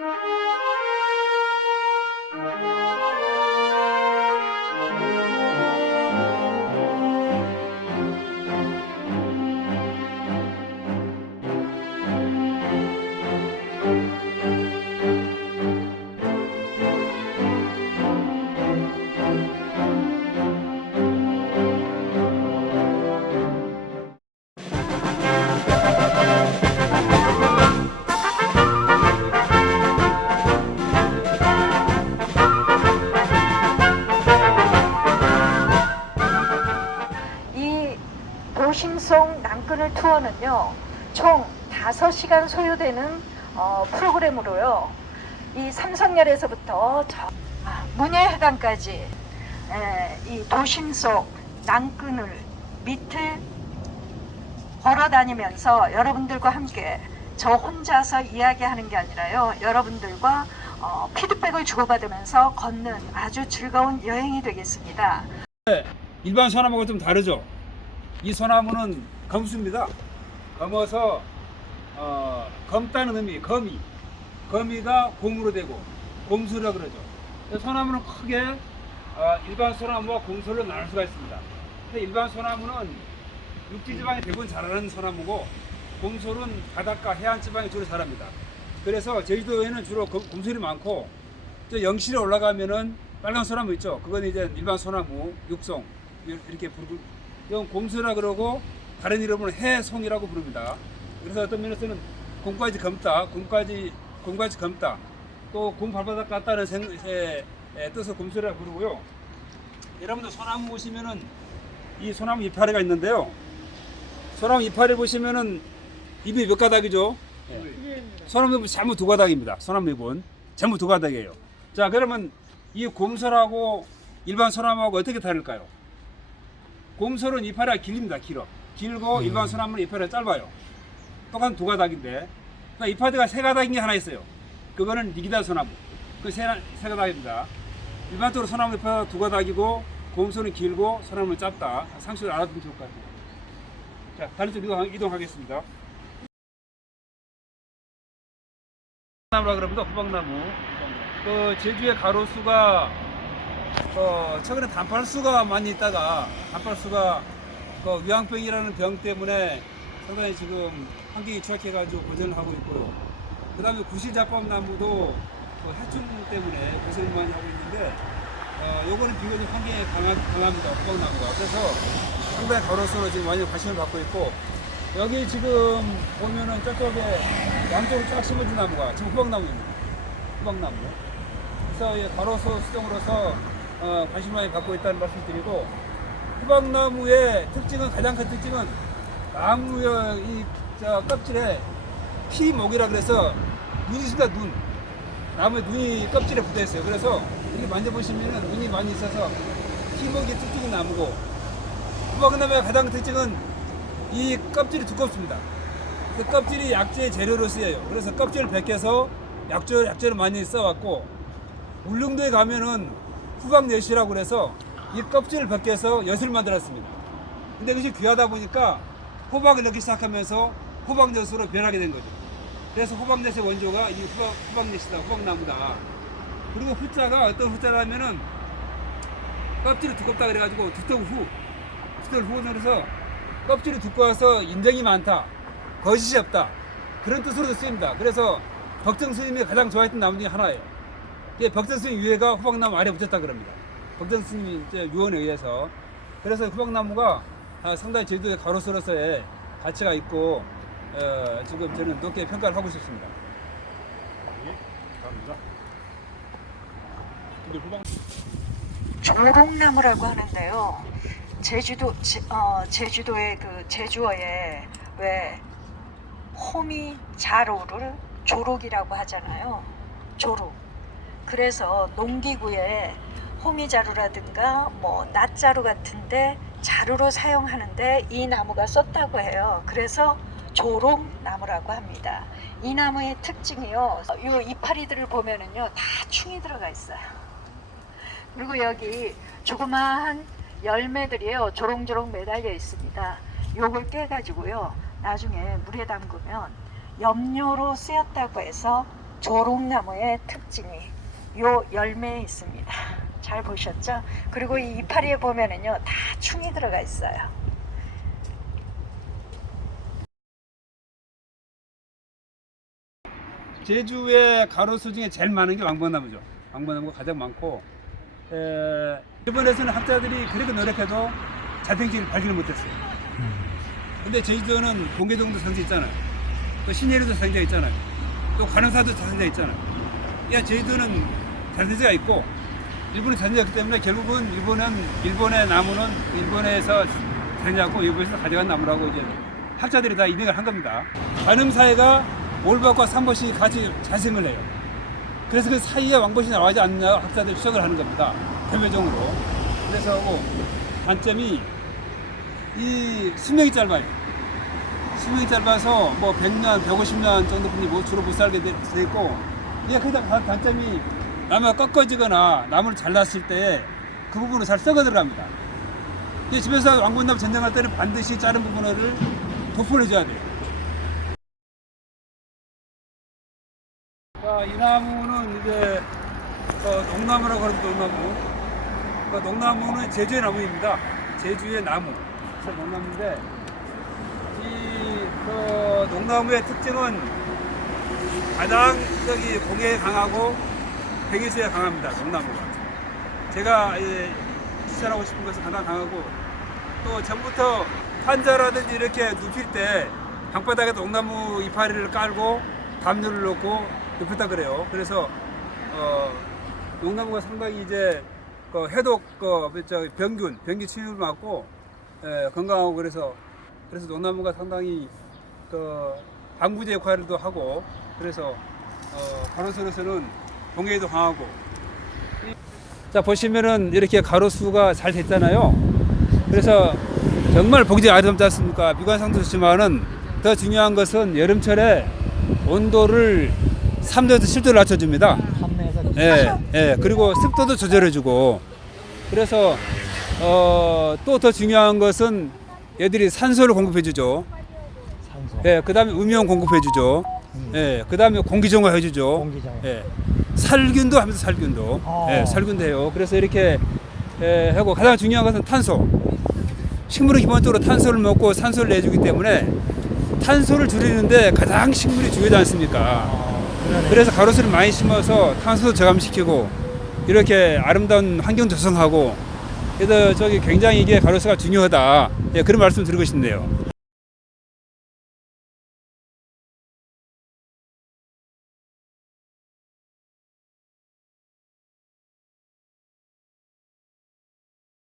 이 도심송 낭끈을 투어는요, 총 5시간 소요되는 어, 프로그램으로요, 이 삼성열에서부터 저 아, 문예회관까지 에, 이 도심 속 낭끈을 밑을 걸어 다니면서 여러분들과 함께 저 혼자서 이야기하는 게 아니라요, 여러분들과 어, 피드백을 주고받으면서 걷는 아주 즐거운 여행이 되겠습니다. 일반 소나무가 좀 다르죠. 이 소나무는 검수입니다. 검어서 어, 검다는 의미, 거미. 거미가 곰으로 되고 곰수라 그러죠. 소나무는 크게 어, 일반 소나무와 곰수로 나눌 수가 있습니다. 일반 소나무는 육지 지방에 대부분 자라는 소나무고 곰솔은 바닷가 해안 지방에 주로 자랍니다. 그래서 제주도에는 주로 곰- 곰솔이 많고 저 영실에 올라가면은 빨간 소나무 있죠. 그건 이제 일반 소나무, 육송 이렇게 부르고 이건 곰수라 그러고 다른 이름으로 해송이라고 부릅니다. 그래서 어떤 면에서는 곰까지 검다, 곰까지 곰까지 검다, 또곰 발바닥 같다는 생, 에, 에, 뜻을 곰수라 부르고요. 여러분들 소나무 보시면은 이 소나무 이파리가 있는데요. 소나무 이파리 보시면은 잎이 몇 가닥이죠? 예. 소나무 잎은 전부 두 가닥입니다. 소나무 잎은 전부 두 가닥이에요. 자, 그러면 이 곰솔하고 일반 소나무하고 어떻게 다를까요? 곰솔은 이파리가 길입니다. 길어. 길고 일반 소나무는 이파리가 짧아요. 똑같은 두 가닥인데 그러니까 이파리가 세 가닥인 게 하나 있어요. 그거는 니기다 소나무. 그세 세 가닥입니다. 일반적으로 소나무 이파리가 두 가닥이고 곰솔은 길고 소나무는 짧다. 상식을 알아두면 좋을 것 같아요. 자, 다른 쪽 이동, 이동하겠습니다. 나무라 그럽니다. 호박나무. 그 제주의 가로수가 어, 최근에 단팔수가 많이 있다가 단팔수가 그 위황병이라는 병 때문에 상당히 지금 환경이 취약해가지고 고전을 하고 있고요. 그 다음에 구실자법나무도 그 해충 때문에 고생을 많이 하고 있는데 어, 요거는 비교적 환경에 강하, 강합니다. 호박나무가. 그래서 상당히 가로수로 지금 많이 관심을 받고 있고 여기 지금 보면은 저쪽에 양쪽으로 쫙 심어진 나무가 지금 호박나무입니다. 호박나무. 그래서 이 가로수 수종으로서 어, 관심 많이 받고 있다는 말씀 드리고 호박나무의 특징은 가장 큰 특징은 나무의 이 저 껍질에 피목이라 그래서 눈이 있습니다 눈. 나무에 눈이 껍질에 붙어 있어요. 그래서 이렇게 만져보시면 눈이 많이 있어서 피목이 특징인 나무고 호박나무의 가장 큰 특징은 이 껍질이 두껍습니다. 그 껍질이 약재의 재료로 쓰여요. 그래서 껍질을 벗겨서 약재, 약재를 많이 써왔고 울릉도에 가면은 후방내시라고 그래서 이 껍질을 벗겨서 엿을 만들었습니다. 근데 그것이 귀하다 보니까 호박을 넣기 시작하면서 호박엿으로 변하게 된 거죠. 그래서 호박엿의 원조가 이 후박, 후박엿이다, 후박나무다. 그리고 후자가 어떤 후자라면은 껍질이 두껍다 그래가지고 두텁 후, 두텁 후는 그래서 껍질이 두꺼워서 인정이 많다, 거짓이 없다 그런 뜻으로도 쓰입니다. 그래서 덕정 스님이 가장 좋아했던 나무 중에 하나예요. 예, 벽전 스님 위에가 호박나무 아래 붙였다 그럽니다. 벽전 스님 이제 유언에 의해서 그래서 호박나무가 아, 상당히 제주도의 가로수로서의 가치가 있고 어, 지금 저는 높게 평가를 하고 싶습니다. 감사합니다. 근데 후방 조롱나무라고 하는데요. 제주도 제, 어, 제주도의 그 제주어에 왜 호미 자로를 조록이라고 하잖아요. 조록. 그래서 농기구에 호미자루라든가 뭐 낫자루 같은데 자루로 사용하는데 이 나무가 썼다고 해요. 그래서 조롱나무라고 합니다. 이 나무의 특징이요. 이 이파리들을 보면은요 다 충이 들어가 있어요. 그리고 여기 조그마한 열매들이요 조롱조롱 매달려 있습니다. 요걸 깨가지고요 나중에 물에 담그면 염료로 쓰였다고 해서 조롱나무의 특징이 요 열매에 있습니다. 잘 보셨죠? 그리고 이 이파리에 보면은요 다 충이 들어가 있어요. 제주의 가로수 중에 제일 많은 게 왕벚나무죠. 왕벚나무가 가장 많고 에, 일본에서는 학자들이 그렇게 노력해도 자생지를 발견을 못했어요. 근데 제주도는 공개동도 상자 있잖아요. 또 신예리도 상자 있잖아요. 또 관음사도 상자 있잖아요. 야 제주도는 자연재해가 있고 일본은 자연재해가 있기 때문에 결국은 일본은 일본의 나무는 일본에서 자연재하고 일본에서 가져간 나무라고 이제 학자들이 다 인정을 한 겁니다. 관음 사회가 올박과 삼봇이 같이 자생을 해요. 그래서 그 사이에 왕봇이 나와지 않느냐 학자들이 추적을 하는 겁니다. 대외적으로. 그래서 하고 단점이 이 수명이 짧아요. 수명이 짧아서 뭐 100년, 150년 정도 분이 뭐 주로 못 살게 되, 돼 있고 이게 크다 단- 단점이 나무가 꺾어지거나 나무를 잘랐을 때 그 부분은 잘 썩어 들어갑니다. 집에서 왕건나무 전쟁할 때는 반드시 자른 부분을 도포를 해줘야 돼요. 자, 이 나무는 이제 어, 농나무라고 하는 농나무. 그 농나무는 제주의 나무입니다. 제주의 나무. 그래서 농나무인데 이 그, 농나무의 특징은 가장 저기 공해에 강하고 백일수에 강합니다. 농나무가. 제가 예, 추천하고 싶은 것은 가장 강하고 또 전부터 판자라든지 이렇게 눕힐 때 방바닥에 농나무 이파리를 깔고 담요를 넣고 눕혔다 그래요. 그래서 어, 농나무가 상당히 이제 그 해독 그 저, 병균 병균 치유를 맞고 예, 건강하고 그래서 그래서 농나무가 상당히 그 방부제 역할도 하고 그래서 어, 가로수로서는 공해에도 강하고 자 보시면은 이렇게 가로수가 잘 됐잖아요. 그래서 정말 보기 아름답지 않습니까? 미관상도 좋지만은 더 중요한 것은 여름철에 온도를 3도에서 7도를 낮춰줍니다. 예, 예. 그리고 습도도 조절해주고. 그래서 어, 또 더 중요한 것은 얘들이 산소를 공급해주죠. 산소. 예, 그 다음에 음이온 공급해주죠. 예, 그 다음에 공기정화 해주죠. 공기정화. 예, 살균도 하면서 살균도. 어. 예, 살균도 해요. 그래서 이렇게 예, 하고 가장 중요한 것은 탄소. 식물은 기본적으로 탄소를 먹고 산소를 내주기 때문에 탄소를 줄이는데 가장 식물이 중요하지 않습니까? 어, 그러네. 그래서 가로수를 많이 심어서 탄소 저감시키고 이렇게 아름다운 환경 조성하고 그래서 저기 굉장히 이게 가로수가 중요하다. 예, 그런 말씀 드리고 싶네요.